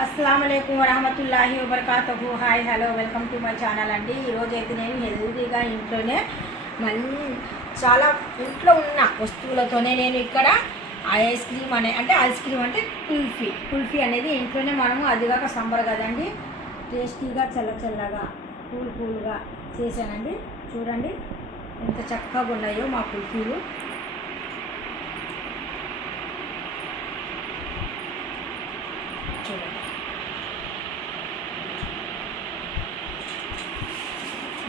అస్సలాముఅలైకుం వరహమతుల్లాహి వబర్కాతుహు. Hi hello welcome to my channel అండి. ఈరోజు అయితే నేను హెల్తీగా ఇంట్లోనే చాలా ఇంట్లో ఉన్న వస్తువులతోనే నేను ఇక్కడ ఐస్ క్రీమ్ అంటే ఐస్ క్రీమ్ అంటే కుల్ఫీ అనేది ఇంట్లోనే మనము అదిగాక సంబర్ కదండి, టేస్టీగా చల్లగా కూల్గా చేశానండి. చూడండి ఎంత చక్కగా ఉన్నాయో మా కుల్ఫీలు. చూడండి,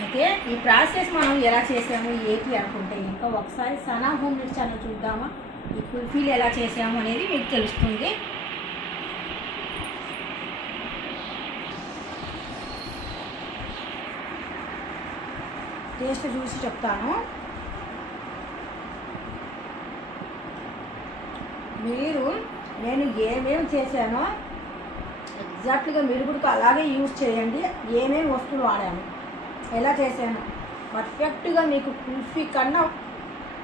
అయితే ఈ ప్రాసెస్ మనం ఎలా చేసాము ఏంటి అనుకుంటే ఇంకా ఒకసారి సనా హోమ్ మేడ్ ఛానల్ చూద్దామా, ఈ కుల్ఫీలు ఎలా చేసాము అనేది మీకు తెలుస్తుంది. టేస్ట్ చూసి చెప్తాను. నేను ఏమేమి చేశానో ఎగ్జాక్ట్గా మీరు కూడా అలాగే యూజ్ చేయండి. ఏమేమి వస్తువులు వాడాను, ఎలా చేశాను, పర్ఫెక్ట్గా మీకు కుల్ఫీ కన్నా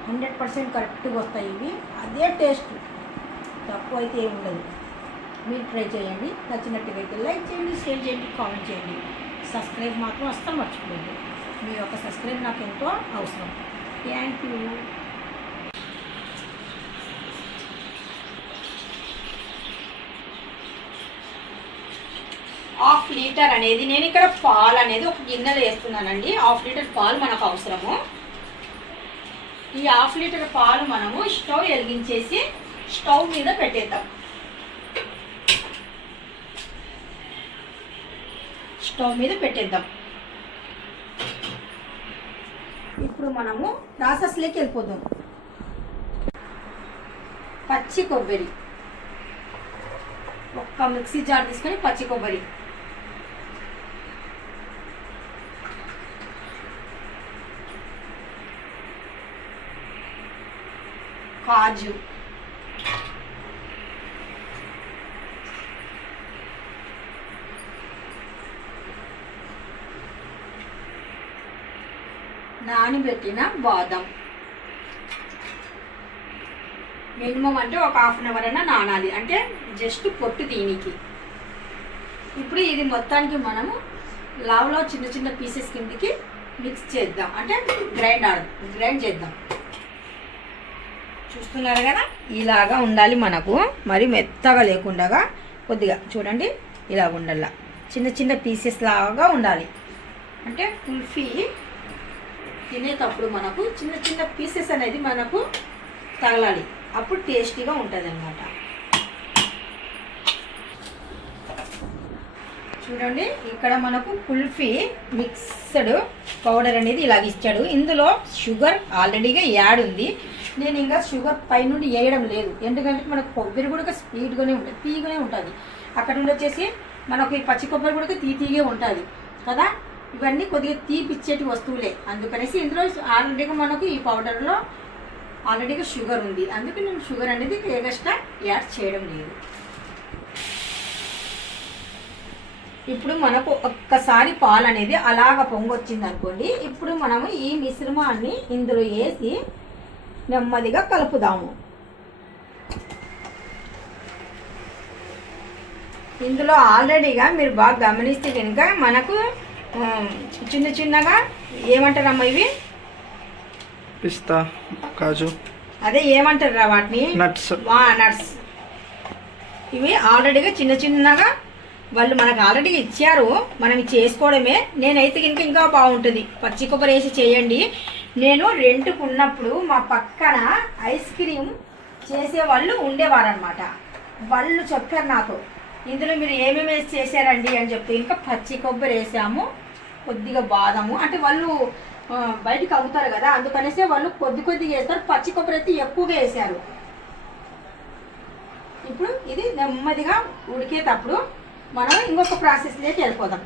100% కరెక్ట్గా వస్తాయి ఇవి. అదే టేస్ట్, తక్కువ అయితే ఏమి ఉండదు. మీరు ట్రై చేయండి. నచ్చినట్టుగా అయితే లైక్ చేయండి, షేర్ చేయండి, కామెంట్ చేయండి. సబ్స్క్రైబ్ మాత్రం అస్సలు మర్చిపోండి. మీ యొక్క సబ్స్క్రైబ్ నాకు ఎంతో అవసరం. Thank you. ½ లీటర్ అనేది నేను ఇక్కడ పాలు అనేది ఒక గిన్నెలో వేస్తున్నానండి. ½ లీటర్ పాలు మనకు అవసరము. ఈ ½ లీటర్ పాలు మనము స్టవ్ వెలిగించేసి స్టవ్ మీద పెట్టేద్దాం. ఇప్పుడు మనము ప్రాసెస్లోకి వెళ్ళిపోదాం. పచ్చి కొబ్బరి, ఒక్క మిక్సీ జార్ తీసుకొని పచ్చి కొబ్బరి, కాజు, నానబెట్టిన బాదం, మినిమం అంటే ఒక ½ అవర్ అయినా నానాలి, అంటే జస్ట్ పొట్టు దీనికి. ఇప్పుడు ఇది మొత్తానికి మనము లావులో చిన్న పీసెస్ కిందకి మిక్స్ చేద్దాం, అంటే గ్రైండ్ చేద్దాం. చూస్తున్నారు కదా, ఇలాగా ఉండాలి మనకు. మరి మెత్తగా లేకుండా కొద్దిగా చూడండి ఇలా ఉండాల, చిన్న పీసెస్ లాగా ఉండాలి. అంటే కుల్ఫీ తినేటప్పుడు మనకు చిన్న పీసెస్ అనేది మనకు తగలాలి, అప్పుడు టేస్టీగా ఉంటుంది అన్నమాట. చూడండి, ఇక్కడ మనకు కుల్ఫీ మిక్స్డ్ పౌడర్ అనేది ఇలాగ ఇచ్చాడు. ఇందులో షుగర్ ఆల్రెడీగా యాడ్ ఉంది. నేను ఇంకా షుగర్ పైనుండి వేయడం లేదు, ఎందుకంటే మనకు కొబ్బరి కూడా స్వీట్గానే ఉంటుంది, తీయగానే ఉంటుంది. అక్కడ నుండి వచ్చేసి మనకు ఈ పచ్చి కొబ్బరి కూడా తీగే ఉంటుంది కదా. ఇవన్నీ కొద్దిగా తీపిచ్చేటి వస్తువులే, అందుకనేసి ఇందులో ఆల్రెడీగా మనకు ఈ పౌడర్లో ఆల్రెడీగా షుగర్ ఉంది, అందుకే నేను షుగర్ అనేది ఎక్స్ట్రా యాడ్ చేయడం లేదు. ఇప్పుడు మనకు ఒక్కసారి పాలు అనేది అలాగ పొంగొచ్చింది అనుకోండి. ఇప్పుడు మనము ఈ మిశ్రమాన్ని ఇందులో వేసి నెమ్మదిగా కలుపుదాము. ఇందులో ఆల్రెడీగా మీరు బాగా గమనిస్తే కనుక మనకు చిన్నగా ఏమంటారమ్మా ఇవి, పిస్తా, కాజు, అదే ఏమంటారా వాటిని, నట్స్. ఇవి ఆల్రెడీగా చిన్నగా వాళ్ళు మనకు ఆల్రెడీగా ఇచ్చారు, మనం చేసుకోవడమే. నేనైతే ఇంకా బాగుంటుంది పచ్చి కొబ్బరి వేసి చేయండి. నేను రెంట్కు ఉన్నప్పుడు మా పక్కన ఐస్ క్రీమ్ చేసే వాళ్ళు ఉండేవారనమాట. వాళ్ళు చెప్పారు నాకు, ఇందులో మీరు ఏమేమి వేసి చేశారండి అని చెప్తే ఇంకా పచ్చి కొబ్బరి వేసాము, కొద్దిగా బాదము, అంటే వాళ్ళు బయటకు అమ్ముతారు కదా, అందుకనేసి వాళ్ళు కొద్దిగా వేస్తారు. పచ్చి కొబ్బరి అయితే ఎక్కువగా వేసారు. ఇప్పుడు ఇది నెమ్మదిగా ఉడికేటప్పుడు మనం ఇంకొక ప్రాసెస్లోకి వెళ్ళిపోదాం.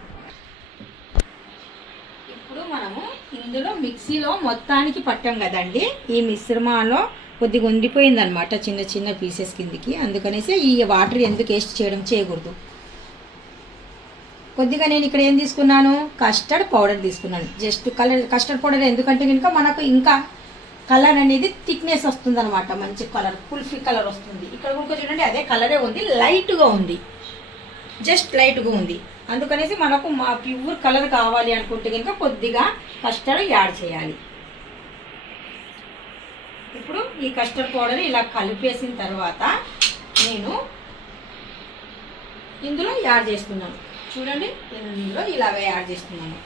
ఇప్పుడు మనము ఇందులో మిక్సీలో మొత్తానికి పట్టాం కదండి, ఈ మిశ్రమాలో కొద్దిగా ఉండిపోయిందనమాట చిన్న పీసెస్ కిందికి, అందుకనేసి ఈ వాటర్ ఎందుకు వేస్ట్ చేయకూడదు. కొద్దిగా నేను ఇక్కడ ఏం తీసుకున్నాను, కస్టర్డ్ పౌడర్ తీసుకున్నాను. జస్ట్ కస్టర్డ్ పౌడర్ ఎందుకంటే కనుక మనకు ఇంకా కలర్ అనేది థిక్నెస్ వస్తుంది అనమాట, మంచి కలర్ కుల్ఫీ కలర్ వస్తుంది. ఇక్కడ కూడా చూడండి అదే కలరే ఉంది, లైట్గా ఉంది. జస్ట్ లైట్గా ఉంది. అందుకనేసి మనకు మా ప్యూర్ కలర్ కావాలి అనుకుంటే కనుక కొద్దిగా కస్టర్డ్ యాడ్ చేయాలి. ఇప్పుడు ఈ కస్టర్డ్ పౌడర్ ఇలా కలిపేసిన తర్వాత నేను ఇందులో యాడ్ చేస్తున్నాను. చూడండి, ఇందులో ఇలాగ యాడ్ చేస్తున్నాను.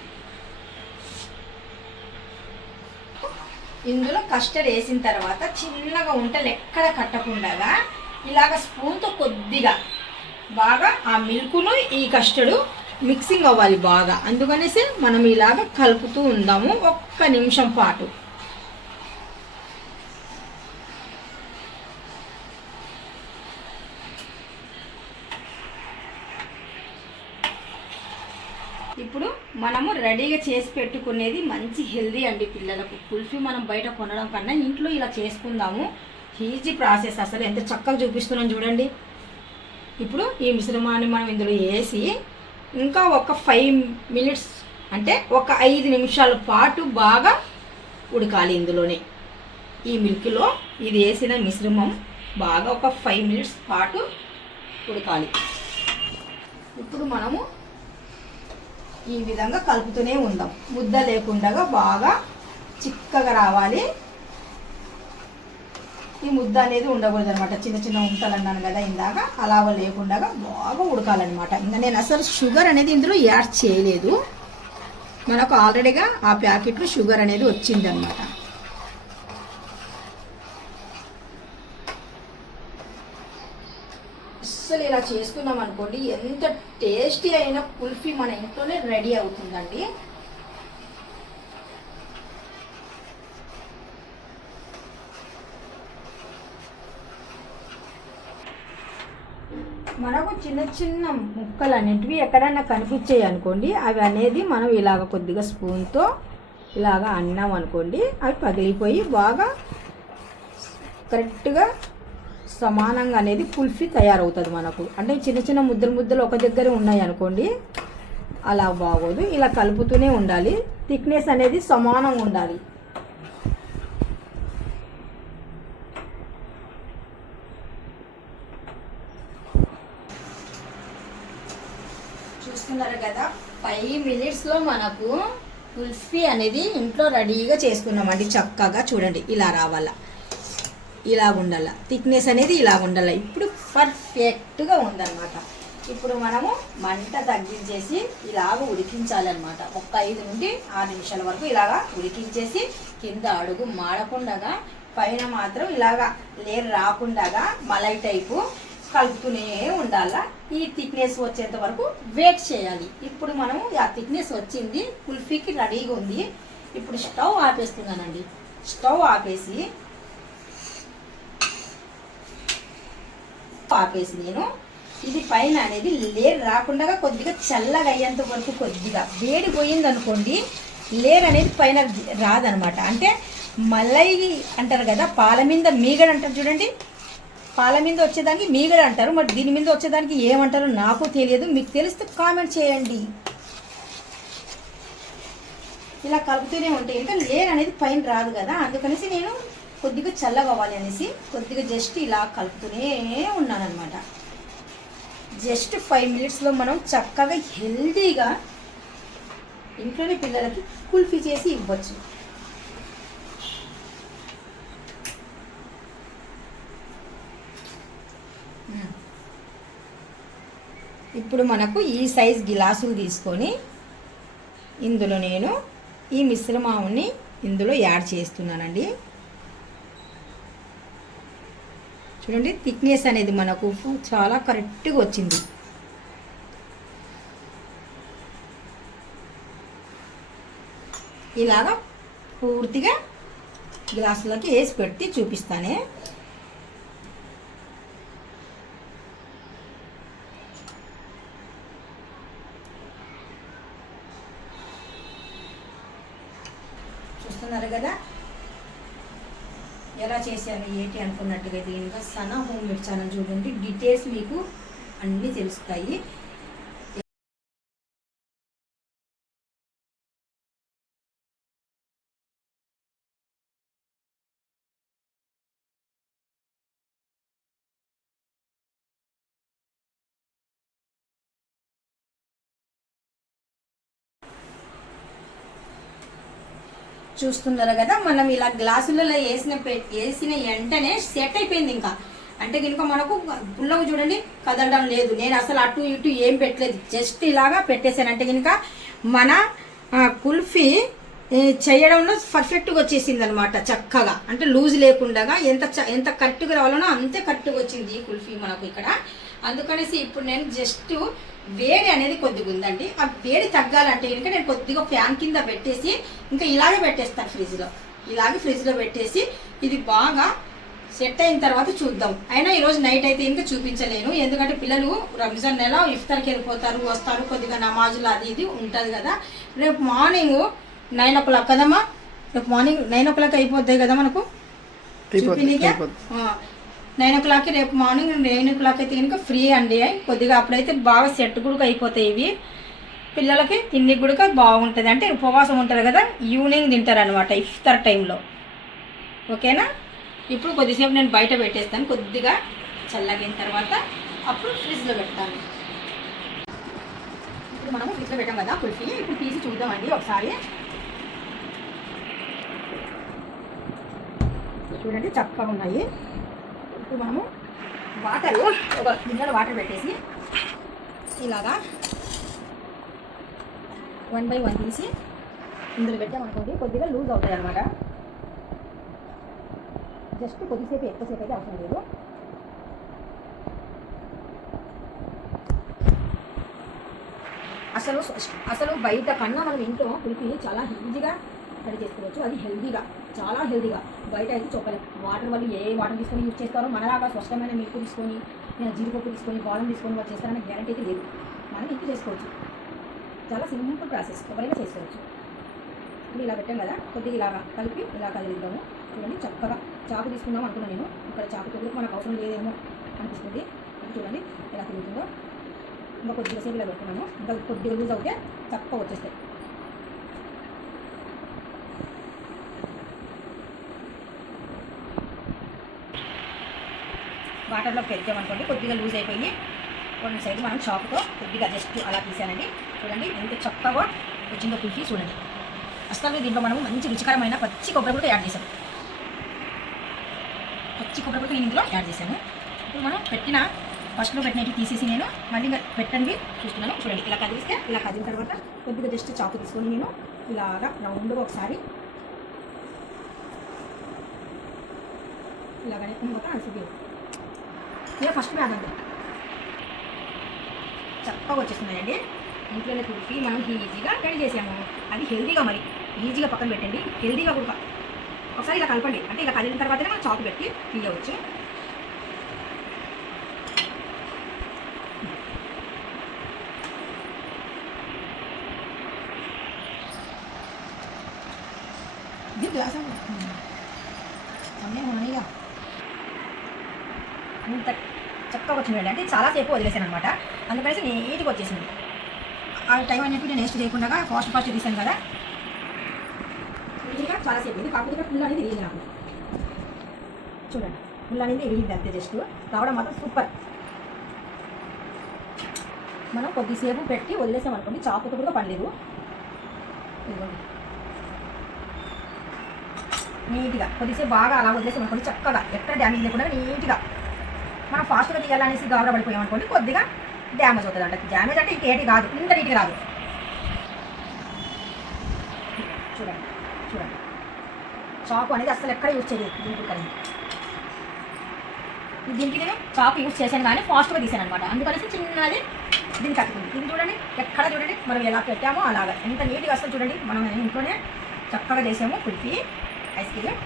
ఇందులో కస్టర్డ్ వేసిన తర్వాత చిన్నగా ఉంటలు ఎక్కడ కట్టకుండా ఇలాగ స్పూన్తో కొద్దిగా బాగా ఆ మిల్క్ను ఈ కస్టర్డ్ మిక్సింగ్ అవ్వాలి బాగా. అందుకనేసి మనం ఇలాగ కలుపుతూ ఉందాము 1 నిమిషం పాటు. ఇప్పుడు మనము రెడీగా చేసి పెట్టుకునేది మంచి హెల్దీ అండి పిల్లలకు. కుల్ఫీ మనం బయట కొనడం కన్నా ఇంట్లో ఇలా చేసుకుందాము. ఈజీ ప్రాసెస్, అసలు ఎంత చక్కగా చూపిస్తున్నాను చూడండి. ఇప్పుడు ఈ మిశ్రమాన్ని మనం ఇందులో వేసి ఇంకా ఒక 5 మినిట్స్ అంటే ఒక 5 నిమిషాల పాటు బాగా ఉడకాలి. ఇందులోనే ఈ మిల్క్లో ఇది వేసిన మిశ్రమం బాగా ఒక 5 మినిట్స్ పాటు ఉడకాలి. ఇప్పుడు మనము ఈ విధంగా కలుపుతూనే ఉందాం. ముద్ద లేకుండా బాగా చిక్కగా రావాలి. ఈ ముద్ద అనేది ఉండకూడదు అనమాట. చిన్న చిన్న ఉంటలు అన్నాను కదా ఇందాక, అలా లేకుండా బాగా ఉడకాలన్నమాట. ఇంకా నేను అసలు షుగర్ అనేది ఇందులో యాడ్ చేయలేదు. మనకు ఆల్రెడీగా ఆ ప్యాకెట్లో షుగర్ అనేది వచ్చిందనమాట. అస్సలు ఇలా చేసుకున్నాం అనుకోండి, ఎంత టేస్టీ అయిన కుల్ఫీ మన ఇంట్లోనే రెడీ అవుతుందండి. మనకు చిన్న చిన్న ముక్కలు అనేటివి ఎక్కడన్నా కనిపించాయి అనుకోండి, అవి అనేది మనం ఇలాగ కొద్దిగా స్పూన్తో ఇలాగ అన్నాం అనుకోండి, అవి పగిలిపోయి బాగా కరెక్ట్గా సమానంగా అనేది కుల్ఫీ తయారవుతుంది మనకు. అంటే చిన్న చిన్న ముద్దలు ఒక దగ్గర ఉన్నాయి అనుకోండి, అలా బాగోదు. ఇలా కలుపుతూనే ఉండాలి. థిక్నెస్ అనేది సమానంగా ఉండాలి. చూస్తున్నారు కదా, 5 మినిట్స్లో మనకు కుల్ఫీ అనేది ఇంట్లో రెడీగా చేసుకున్నామండి. చక్కగా చూడండి, ఇలా రావాలా, ఇలా ఉండాల, థిక్నెస్ అనేది ఇలా ఉండాలి. ఇప్పుడు పర్ఫెక్ట్గా ఉందన్నమాట. ఇప్పుడు మనము మంట తగ్గించేసి ఇలాగ ఉడికించాలన్నమాట. ఒక 5 నుండి 6 నిమిషాల వరకు ఇలాగా ఉడికించేసి కింద అడుగు మాడకుండా పైన మాత్రం ఇలాగా లేరు రాకుండా మలై టైపు కలుపుతూనే ఉండాలా. ఈ థిక్నెస్ వచ్చేంత వరకు వెయిట్ చేయాలి. ఇప్పుడు మనము ఆ థిక్నెస్ వచ్చింది, కుల్ఫీకి రెడీగా ఉంది. ఇప్పుడు స్టవ్ ఆపేస్తున్నానండి. స్టవ్ ఆపేసి నేను ఇది పైన అనేది లేరు రాకుండా కొద్దిగా చల్లగా అయ్యేంత వరకు కొద్దిగా వేడి పోయింది అనుకోండి, లేరు అనేది పైన రాదనమాట. అంటే మలై అంటారు కదా, పాల మీద మీగడ అంటారు చూడండి, పాల మీద వచ్చేదానికి మీగడ అంటారు. మరి దీని మీద వచ్చేదానికి ఏమంటారో నాకు తెలియదు, మీకు తెలిస్తే కామెంట్ చేయండి. ఇలా కలుపుతూనే ఉంటే ఇంకా లేర్ అనేది పైన రాదు కదా, అందుకనేసి నేను కొద్దిగా చల్లగా అవ్వాలి అనేసి కొద్దిగా జస్ట్ ఇలా కలుపుతూనే ఉన్నానన్నమాట. జస్ట్ 5 మినిట్స్లో మనం చక్కగా హెల్తీగా ఇంట్లోనే పిల్లలకి కుల్ఫీ చేసి ఇవ్వచ్చు. ఇప్పుడు మనకు ఈ సైజ్ గిలాసులు తీసుకొని ఇందులో నేను ఈ మిశ్రమాన్ని ఇందులో యాడ్ చేస్తున్నానండి. చూడండి, థిక్నెస్ అనేది మనకు చాలా కరెక్ట్గా వచ్చింది. ఇలాగా పూర్తిగా గ్లాసులకి వేసి పెట్టి చూపిస్తానే. చూస్తున్నారు కదా ఎలా చేశాను ఏంటి అనుకున్నట్టుగా. దీనిగా సనా హోమ్ మేడ్ ఛానల్ చూడండి, డీటెయిల్స్ మీకు అన్నీ తెలుస్తాయి. చూస్తున్నారు కదా, మనం ఇలా గ్లాసులలో వేసిన వెంటనే సెట్ అయిపోయింది. ఇంకా అంటే కనుక మనకు పుల్లగా చూడండి కదలడం లేదు. నేను అసలు అటు ఇటు ఏం పెట్టలేదు, జస్ట్ ఇలాగా పెట్టేశాను. అంటే కనుక మన కుల్ఫీ చేయడంలో పర్ఫెక్ట్గా వచ్చేసింది అనమాట. చక్కగా అంటే లూజ్ లేకుండా ఎంత కరెక్ట్గా రావాలనో అంతే కరెక్ట్గా వచ్చింది ఈ కుల్ఫీ మనకు ఇక్కడ. అందుకనేసి ఇప్పుడు నేను జస్ట్ వేడి అనేది కొద్దిగా ఉందండి, ఆ వేడి తగ్గాలంటే కనుక నేను కొద్దిగా ఫ్యాన్ కింద పెట్టేసి ఇంకా ఇలాగే పెట్టేస్తాను ఫ్రిడ్జ్లో. ఇలాగే ఫ్రిడ్జ్లో పెట్టేసి ఇది బాగా సెట్ అయిన తర్వాత చూద్దాం. అయినా ఈరోజు నైట్ అయితే ఇంకా చూపించలేను, ఎందుకంటే పిల్లలు రంజాన్ నెల ఇఫ్తార్కి వెళ్ళిపోతారు, వస్తారు, కొద్దిగా నమాజులు అది ఇది ఉంటుంది కదా. రేపు మార్నింగ్ 9 o'clock కదమ్మా, రేపు మార్నింగ్ 9 o'clock అయిపోతాయి కదా మనకు చూపినీకే. 9 o'clock రేపు మార్నింగ్ 9 o'clock అయితే కనుక ఫ్రీ అండి. కొద్దిగా అప్పుడైతే బాగా సెట్ కూడా అయిపోతాయి ఇవి. పిల్లలకి తిండి కూడా బాగుంటుంది, అంటే ఉపవాసం ఉంటారు కదా, ఈవినింగ్ తింటారు అనమాట ఇఫ్తార్ టైంలో. ఓకేనా? ఇప్పుడు కొద్దిసేపు నేను బయట పెట్టేస్తాను, కొద్దిగా చల్లగిన తర్వాత అప్పుడు ఫ్రిడ్జ్లో పెడతాను. ఇప్పుడు మనము ఫ్రిడ్జ్లో పెట్టాం కదా కుల్ఫీ, ఇప్పుడు తీసి చూద్దామండి ఒకసారి. చూడండి చక్కగా ఉన్నాయి. ఇప్పుడు మనము వాటర్ ఒక గిన్నెలో వాటర్ పెట్టేసి ఇలాగా 1 by 1 తీసి ఇందులో పెట్టామనుకోండి కొద్దిగా లూజ్ అవుతాయి అన్నమాట. జస్ట్ కొద్దిసేపు, ఎక్కువసేపు అయితే అవసరం లేదు. అసలు బయట కన్నా మనం ఇంట్లో కుల్ఫీ చాలా ఈజీగా రెడీ చేసుకోవచ్చు. అది హెల్దీగా, చాలా హెల్దీగా. బయట అయితే చెప్పలేం. వాటర్ వాళ్ళు ఏ వాటర్ తీసుకొని యూజ్ చేస్తారో, మనలాగా స్వచ్ఛమైన మిల్క్ తీసుకొని, జీడిపప్పు తీసుకొని, బాదం తీసుకొని వాళ్ళు చేస్తారనే గ్యారంటీ అయితే లేదు. మనం ఇంట్లో చేసుకోవచ్చు, చాలా సింపుల్ ప్రాసెస్, ఎవరైనా చేసుకోవచ్చు. ఇప్పుడు ఇలా పెట్టాం కదా, కొద్దిగా ఇలాగా కలిపి ఇలా కదిలిద్దాము. చూడండి చక్కగా చాకు తీసుకుందాం అనుకున్నాను నేను. ఇక్కడ చాకు కొద్దిగా మనకు అవసరం లేదేమో అనిపిస్తుంది. చూడండి ఎలా తిరుగుతుందో. ఇంకా కొద్దిగా సేపు ఇలా పెడుతున్నాను, ఇంకా కొద్దిగా లూజ్ అవుతే చక్కగా వచ్చేస్తాయి. వాటర్లో పెట్టామనుకోండి కొద్దిగా లూజ్ అయిపోయి కొన్ని సైడ్ మనం చాకుతో కొద్దిగా జస్ట్ అలా తీసానండి. చూడండి ఎంత చక్కగా వచ్చిందో కుల్ఫీ. చూడండి అసలు దీంట్లో మనం మంచి రుచికరమైన పచ్చి కొబ్బరి కూడా యాడ్ చేసాము. పచ్చి కొబ్బరి కూడా నేను ఇందులో యాడ్ చేశాను. ఇప్పుడు మనం ఫస్ట్లో పెట్టినట్టు తీసేసి నేను మళ్ళీ పెట్టండి చూస్తున్నాను. చూడండి ఇలా కదిలిస్తే, ఇలా కదిలిన తర్వాత కొద్దిగా జస్ట్ చాకు తీసుకొని నేను ఇలాగా రౌండ్గా ఒకసారి ఇలాగనే మొత్తం అలసిపోయి ఇలా ఫస్ట్ బ్యాగ్ చక్కగా వచ్చేస్తున్నాయండి. ఇంట్లోనే కుల్ఫీ మనం ఈజీగా రెడీ చేసాము. అది హెల్దీగా, మరి ఈజీగా పక్కన పెట్టండి, హెల్దీగా కూడా. ఒకసారి ఇలా కలపండి, అంటే ఇలా కదిలిన తర్వాతనే మనం చాకు పెట్టి తీయవచ్చు. ఇది గ్లాస్ సమయం ఇంత చక్కగా వచ్చిందండి. అంటే చాలాసేపు వదిలేసాను అనమాట, అందుకనేసి నీట్గా వచ్చేసింది. ఆ టైం అనేది నేను వేస్ట్ చేయకుండా ఫాస్ట్ తీసాను కదా, నీట్గా చాలాసేపు ఇది. కాకపోతే పుల్ల అనేది ఇరిగింది నాకు. చూడండి పుల్ల అనేది ఇరిగింది అంతే, జస్ట్ రావడం మాత్రం సూపర్. మనం కొద్దిసేపు పెట్టి వదిలేసామనుకోండి, చాకుతో కూడా పనిలేదు. ఇదిగోండి నీట్గా కొద్దిసేపు బాగా అలా వదిలేసామనుకోండి, చక్కగా ఎక్కడ డ్యామేజ్ లేకుండా నీట్గా. మనం ఫాస్ట్గా తీయాలనేసి గాబరా పడిపోయామనుకోండి, కొద్దిగా డ్యామేజ్ అవుతుంది. అంటే డ్యామేజ్ అంటే ఇంకేటి కాదు, ఇంత నీట్గా రాదు. చూడండి చాకు అనేది అసలు ఎక్కడ యూజ్ చేయలేదు దీనికి. కలిగి దీనికి నేను చాకు యూజ్ చేశాను కానీ ఫాస్ట్గా తీసాను అనమాట, అందుకనేసి చిన్నది దీనికి కట్టుకుంది. ఇది చూడండి ఎక్కడ చూడండి మనం ఎలా పెట్టామో అలాగా ఎంత నీట్గా వస్తుంది. చూడండి మనం ఇంట్లోనే చక్కగా చేసాము కుల్ఫీ ఐస్ క్రీమ్.